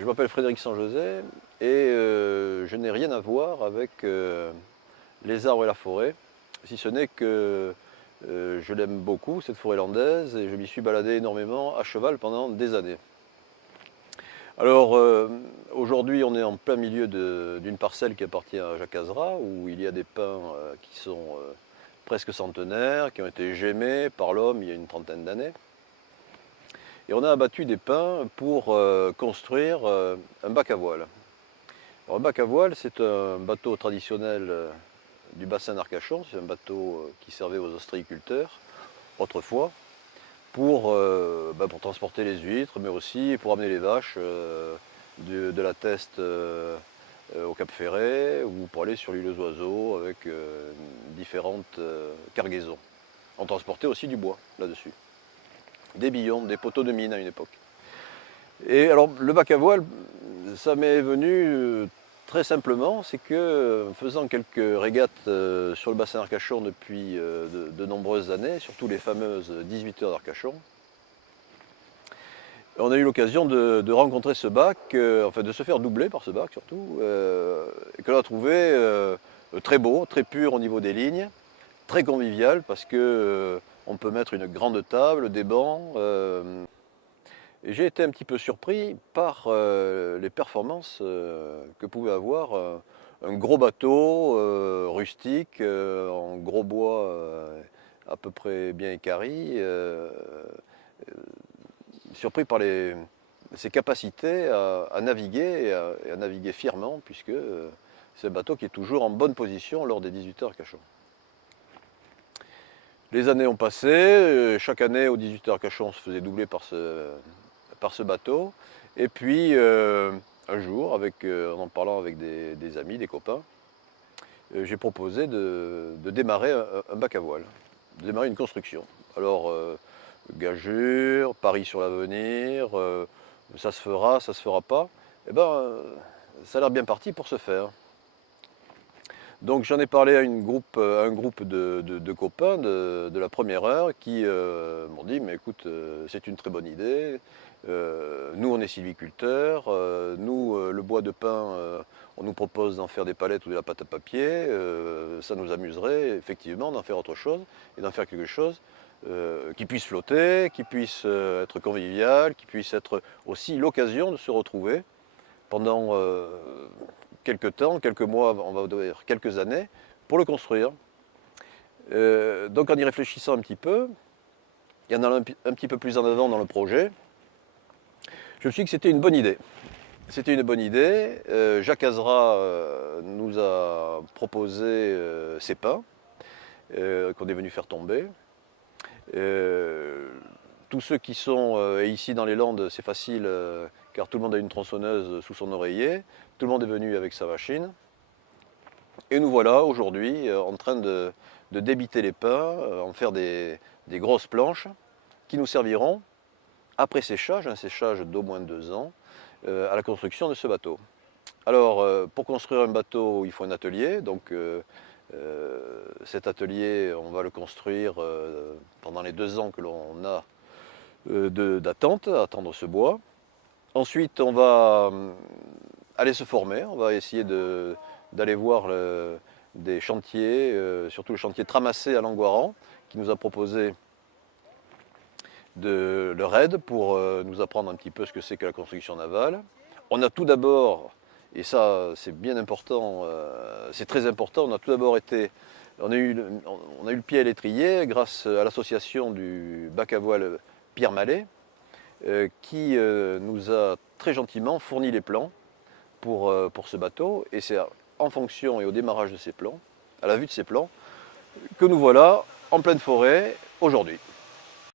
Je m'appelle Frédéric Sanjosé et je n'ai rien à voir avec les arbres et la forêt, si ce n'est que je l'aime beaucoup, cette forêt landaise, et je m'y suis baladé énormément à cheval pendant des années. Alors aujourd'hui on est en plein milieu d'une parcelle qui appartient à Jacques Azra, où il y a des pins qui sont presque centenaires, qui ont été gémés par l'homme il y a une trentaine d'années. Et on a abattu des pins pour construire un bac à voile. Alors, un bac à voile, c'est un bateau traditionnel du bassin d'Arcachon, c'est un bateau qui servait aux ostréiculteurs autrefois pour transporter les huîtres, mais aussi pour amener les vaches de la Teste au Cap Ferret ou pour aller sur l'île aux Oiseaux avec différentes cargaisons. On transportait aussi du bois là-dessus, des billons, des poteaux de mine à une époque. Et alors le bac à voile, ça m'est venu très simplement, c'est que en faisant quelques régates sur le bassin d'Arcachon depuis de nombreuses années, surtout les fameuses 18 heures d'Arcachon, on a eu l'occasion de rencontrer ce bac, enfin de se faire doubler par ce bac surtout, et que l'on a trouvé très beau, très pur au niveau des lignes, très convivial parce que on peut mettre une grande table, des bancs. Et j'ai été un petit peu surpris par les performances que pouvait avoir un gros bateau rustique en gros bois à peu près bien équarri, surpris par ses capacités à naviguer et à naviguer fièrement, puisque c'est un bateau qui est toujours en bonne position lors des 18 heures Arcachon. Les années ont passé, chaque année aux 18 heures Arcachon on se faisait doubler par ce bateau. Et puis un jour, en parlant avec des amis, des copains, j'ai proposé de démarrer un bac à voile, de démarrer une construction. Alors, gageure, pari sur l'avenir, ça se fera, ça se fera pas. Eh ben, ça a l'air bien parti pour se faire. Donc j'en ai parlé à un groupe de copains de la première heure qui m'ont dit, mais écoute, c'est une très bonne idée, nous on est sylviculteurs, nous le bois de pin, on nous propose d'en faire des palettes ou de la pâte à papier, ça nous amuserait effectivement d'en faire autre chose et d'en faire quelque chose qui puisse flotter, qui puisse être convivial, qui puisse être aussi l'occasion de se retrouver pendant quelques temps, quelques mois, on va dire quelques années, pour le construire. Donc en y réfléchissant un petit peu, et en allant un petit peu plus en avant dans le projet, je me suis dit que c'était une bonne idée. C'était une bonne idée. Jacques Azra nous a proposé ses pins qu'on est venu faire tomber. Tous ceux qui sont ici dans les Landes, c'est facile car tout le monde a une tronçonneuse sous son oreiller, tout le monde est venu avec sa machine. Et nous voilà aujourd'hui en train de débiter les pins, en faire des grosses planches qui nous serviront, après séchage, un séchage d'au moins 2 ans, à la construction de ce bateau. Alors pour construire un bateau, il faut un atelier, donc cet atelier, on va le construire pendant les 2 ans que l'on a d'attente, attendre ce bois. Ensuite, on va aller se former, on va essayer d'aller voir des chantiers, surtout le chantier Tramassé à Langoiran, qui nous a proposé le RAID pour nous apprendre un petit peu ce que c'est que la construction navale. On a tout d'abord, et ça c'est bien important, c'est très important, on a tout d'abord on a eu le pied à l'étrier grâce à l'association du bac à voile Pierre Mallet, qui nous a très gentiment fourni les plans pour ce bateau, et c'est en fonction et au démarrage de ces plans, à la vue de ces plans, que nous voilà en pleine forêt aujourd'hui.